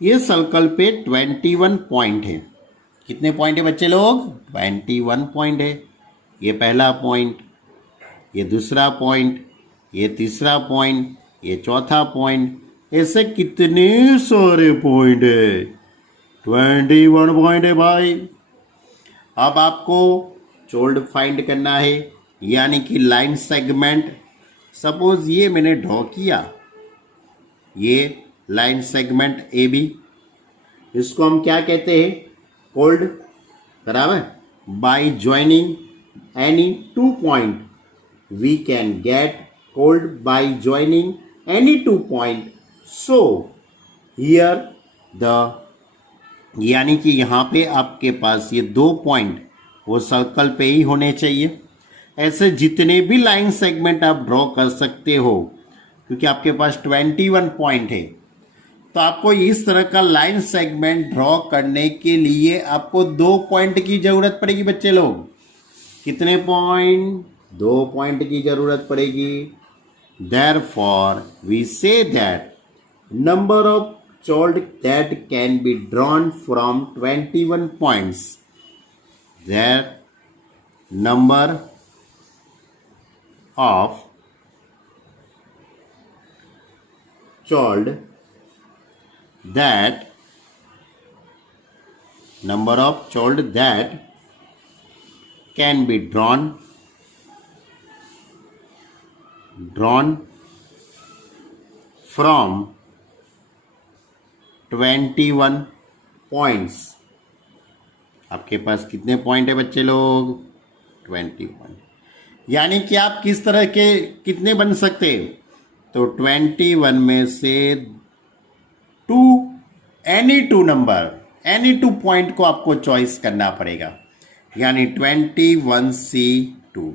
ये सर्कल पे 21 पॉइंट है। कितने पॉइंट है बच्चे लोग? 21 पॉइंट है। ये पहला पॉइंट, ये दूसरा पॉइंट, ये तीसरा पॉइंट, ये चौथा पॉइंट, ऐसे कितने सारे पॉइंट है? 21 पॉइंट है भाई। अब आपको चाइल्ड फाइंड करना है, यानी कि लाइन सेगमेंट। सपोज ये मैंने ड्रॉ किया, ये लाइन सेगमेंट AB, इसको हम क्या कहते हैं? चाइल्ड, बराबर। By joining any 2 point we can get child by joining any 2 point. So here the, यानी कि यहाँ पे आपके पास ये 2 पॉइंट वो सर्कल पे ही होने चाहिए। ऐसे जितने भी लाइन सेगमेंट आप ड्रॉ कर सकते हो, क्योंकि आपके पास 21 पॉइंट है, तो आपको इस तरह का लाइन सेगमेंट ड्रॉ करने के लिए आपको 2 पॉइंट की जरूरत पड़ेगी बच्चे लोग। कितने पॉइंट? 2 पॉइंट की जरूरत पड़ेगी। Therefore we say that number of child that can be drawn from 21 points, that number of child that number of child that can be drawn from 21 points। आपके पास कितने पॉइंट है बच्चे लोग? 21। यानी कि आप किस तरह के कितने बन सकते हैं? तो 21 में से 2 एनी 2 नंबर, एनी 2 पॉइंट को आपको चॉइस करना पड़ेगा, यानी 21C2,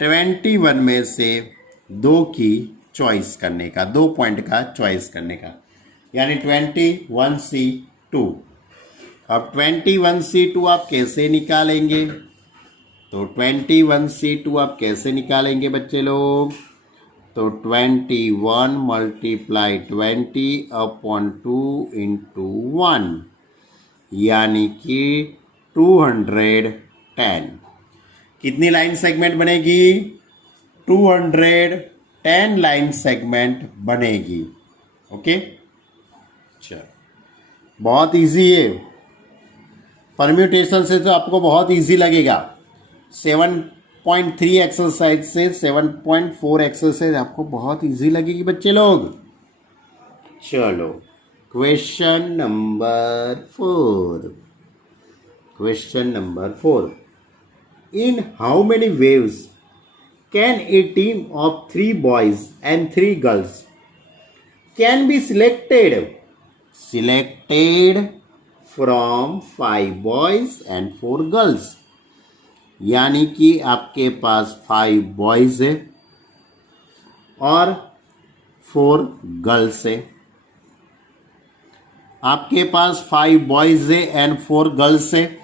21 में से 2 की चॉइस करने का, 2 पॉइंट का चॉइस करने का, यानी 21C2। अब 21C2 आप कैसे निकालेंगे? तो 21C2 आप कैसे निकालेंगे बच्चे लोग? तो 21 मल्टीप्लाई 20/2 इंटू 1, यानी कि 210। कितनी लाइन सेगमेंट बनेगी? 210 लाइन सेगमेंट बनेगी। ओके, चलो, बहुत इजी है। परम्यूटेशन से तो आपको बहुत इजी लगेगा। 7.3 एक्सरसाइज से 7.4 एक्सरसाइज आपको बहुत इजी लगेगी बच्चे लोग। चलो, question number 4। Question number 4, in how many waves can a team of 3 boys and 3 girls can be selected from 5 boys and 4 girls? यानी कि आपके पास 5 बॉयज है और 4 गर्ल्स है। आपके पास 5 बॉयज है एंड 4 गर्ल्स है।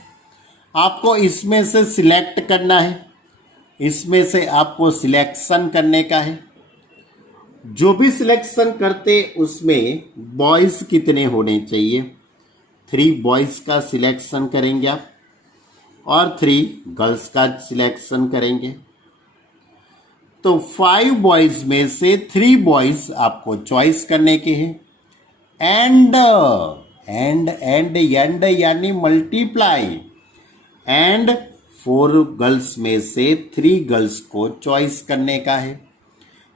आपको इसमें से सिलेक्ट करना है, इसमें से आपको सिलेक्शन करने का है। जो भी सिलेक्शन करते उसमें बॉयज कितने होने चाहिए? 3 बॉयज का सिलेक्शन करेंगे आप और 3 गर्ल्स का सिलेक्शन करेंगे। तो 5 बॉयज में से 3 बॉयज आपको चॉइस करने के हैं। एंड यानी मल्टीप्लाई, एंड 4 गर्ल्स में से 3 गर्ल्स को चॉइस करने का है,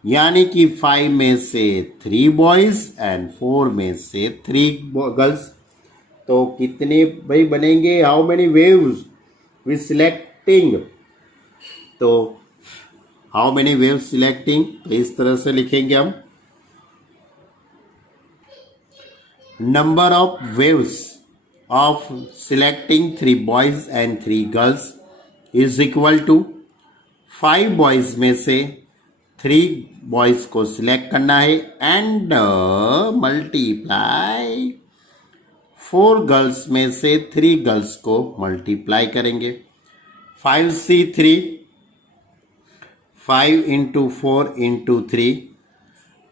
यानी कि 5 में से 3 बॉयज एंड 4 में से 3 गर्ल्स। तो कितने भाई बनेंगे? How many waves we selecting? तो हाउ मेनी वेव्स सिलेक्टिंग, तो इस तरह से लिखेंगे हम, number of waves of selecting 3 boys and 3 girls is equal to 5 boys में से 3 बॉयज को सिलेक्ट करना है एंड मल्टीप्लाई 4 गर्ल्स में से 3 गर्ल्स को मल्टीप्लाई करेंगे। 5C3, 5 into 4 into 3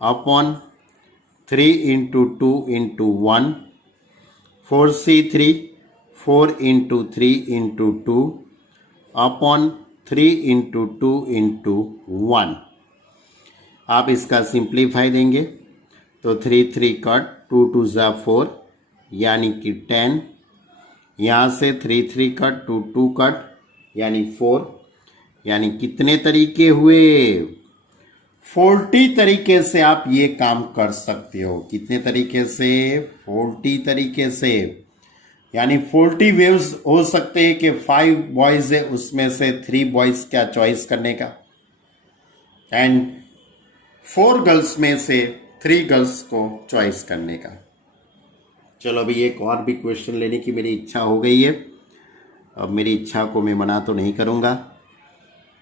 upon 3 into 2 into 1, 4C3, 4 into 3 into 2 upon 3 into 2 into 1। आप इसका सिंप्लीफाई देंगे तो 3 3 कट, 2 2 ज़ा 4, यानी कि 10। यहाँ से 3 3 कट, 2 2 कट, यानी 4। यानी कितने तरीके हुए? 40 तरीके से आप ये काम कर सकते हो। कितने तरीके से? 40 तरीके से। यानी 40 वेव्स हो सकते हैं कि 5 बॉयज है उसमें से 3 बॉयज का चॉइस करने का एंड 4 गर्ल्स में से 3 गर्ल्स को चॉइस करने का। चलो अभी एक और भी क्वेश्चन लेने की मेरी इच्छा हो गई है। अब मेरी इच्छा को मैं मना तो नहीं करूँगा।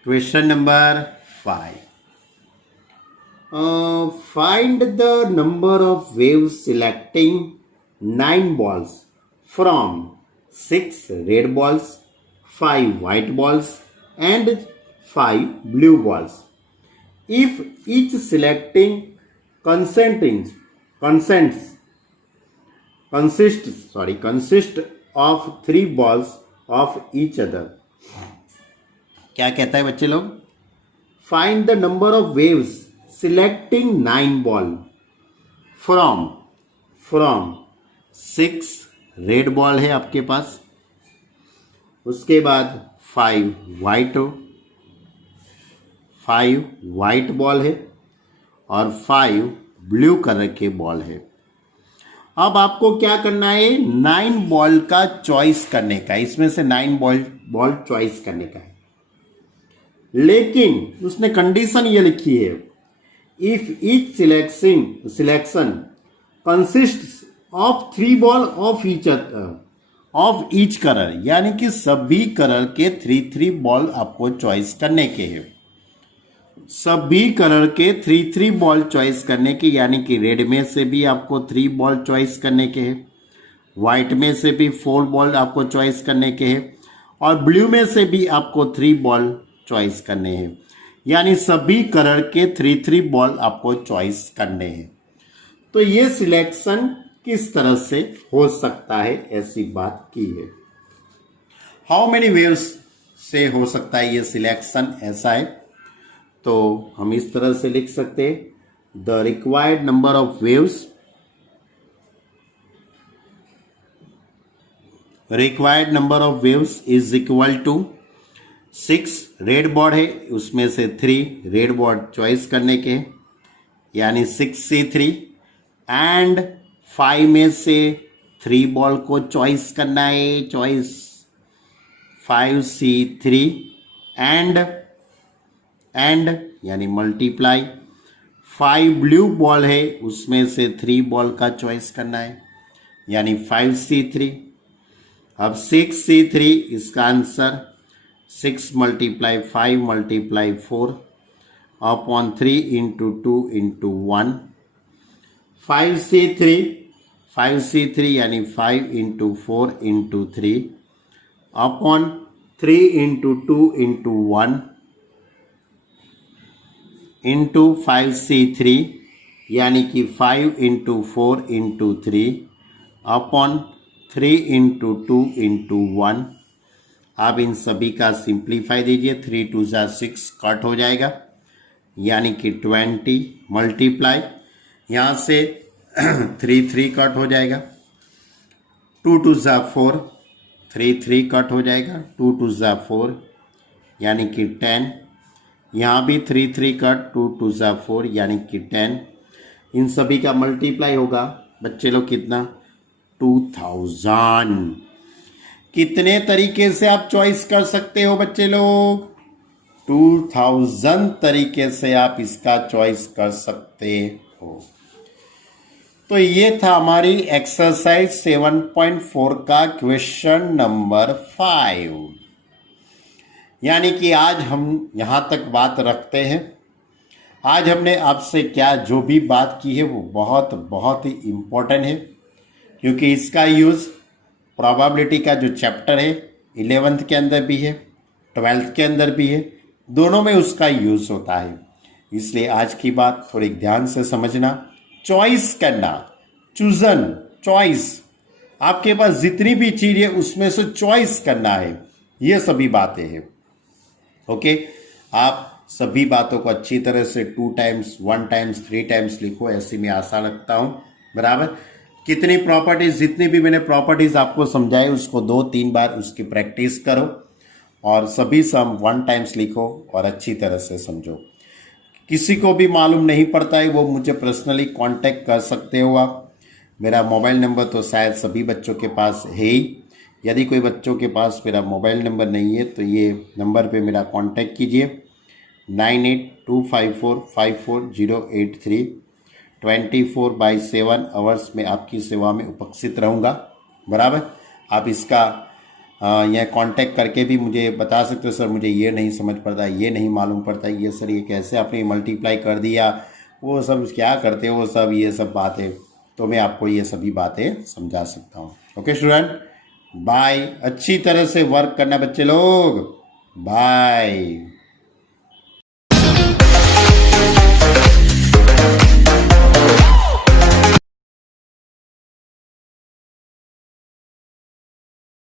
Question number 5, find the number of waves selecting 9 balls from 6 red balls, 5 white balls and 5 blue balls. If each selecting consists of 3 balls of each other. क्या कहता है बच्चे लोग? Find the number of waves selecting 9 ball from 6 red ball है आपके पास, उसके बाद 5 white ball है और 5 ब्लू कलर के बॉल है। अब आपको क्या करना है? 9 बॉल का चॉइस करने का, इसमें से 9 बॉल चॉइस करने का है। लेकिन उसने कंडीशन ये लिखी है, if each selection consists of 3 ball of each other, of each colour, यानी कि सभी कलर के 3 बॉल आपको चॉइस करने के हैं। सभी कलर के 3 बॉल चॉइस करने के, यानी कि रेड में से भी आपको 3 बॉल चॉइस करने के हैं, व्हाइट में से भी 4 बॉल आपको चॉइस करने के हैं, और ब्लू में से भी आपको 3 बॉल चॉइस करने हैं। यानी सभी कलर के 3 बॉल आपको चॉइस करने हैं। तो ये सिलेक्शन किस तरह से हो सकता है, ऐसी बात की है। हाउ मेनी वेव्स से हो सकता है ये सिलेक्शन, ऐसा है। तो हम इस तरह से लिख सकते हैं, the required number of waves, required number of waves is equal to 6। Red board है, उसमें से 3 रेड बॉर्ड चॉइस करने के, यानी 6C3, एंड 5 में से 3 बॉल को चॉइस करना है, चॉइस 5C3, एंड यानी मल्टीप्लाई 5 ब्लू बॉल है, उसमें से 3 बॉल का चॉइस करना है, यानी 5C3। अब 6C3, इसका answer 6 multiply 5 multiply 4 upon 3 into 2 into 1, 5C3 यानी 5 into 4 into 3 upon 3 into 2 into 1 into 5C3 यानी कि 5 into 4 into 3 upon 3 into 2 into 1। आप इन सभी का सिंप्लीफाई दीजिए, 3 2 6 कट हो जाएगा, यानी कि 20 मल्टीप्लाई, यहाँ से 3 कट हो जाएगा, 2 2 4, 3 कट हो जाएगा, 2 2 4 यानी कि 10, यहाँ भी 3 कट, 2 2 4 यानी कि 10। इन सभी का मल्टीप्लाई होगा बच्चे लोग कितना, 2000। कितने तरीके से आप चॉइस कर सकते हो बच्चे लोग, 2000 तरीके से आप इसका चॉइस कर सकते हो। तो ये था हमारी एक्सरसाइज 7.4 का क्वेश्चन नंबर 5। यानी कि आज हम यहाँ तक बात रखते हैं। आज हमने आपसे क्या जो भी बात की है वो बहुत बहुत ही इम्पोर्टेंट है, क्योंकि इसका यूज़ प्रोबेबिलिटी का जो चैप्टर है 11th के अंदर भी है, 12th के अंदर भी है, दोनों में उसका यूज़ होता है। इसलिए आज की बात थोड़ी ध्यान से समझना। चॉइस करना, चूजन, चॉइस, आपके पास जितनी भी चीज़ है उसमें से चॉइस करना है, ये सभी बातें हैं। ओके, आप सभी बातों को अच्छी तरह से 2 टाइम्स 1 टाइम्स 3 टाइम्स लिखो, ऐसी मैं आशा रखता हूँ। बराबर, कितनी प्रॉपर्टीज, जितनी भी मैंने प्रॉपर्टीज आपको समझाई उसको 2-3 बार उसकी प्रैक्टिस करो, और सभी सम 1 टाइम्स लिखो और अच्छी तरह से समझो। किसी को भी मालूम नहीं पड़ता है वो मुझे पर्सनली कांटेक्ट कर सकते हो आप। मेरा मोबाइल नंबर तो शायद सभी बच्चों के पास है ही। यदि कोई बच्चों के पास मेरा मोबाइल नंबर नहीं है तो ये नंबर पे मेरा कांटेक्ट कीजिए, 9825454083। 24/7 आवर्स में आपकी सेवा में उपस्थित रहूँगा। बराबर, आप इसका यह कांटेक्ट करके भी मुझे बता सकते हो, सर मुझे ये नहीं समझ पड़ता, ये नहीं मालूम पड़ता, ये सर ये कैसे आपने मल्टीप्लाई कर दिया, वो सब क्या करते हो, वो सब ये सब बातें, तो मैं आपको ये सभी बातें समझा सकता हूँ। Okay student, bye. अच्छी तरह से वर्क करना बच्चे लोग, बाय।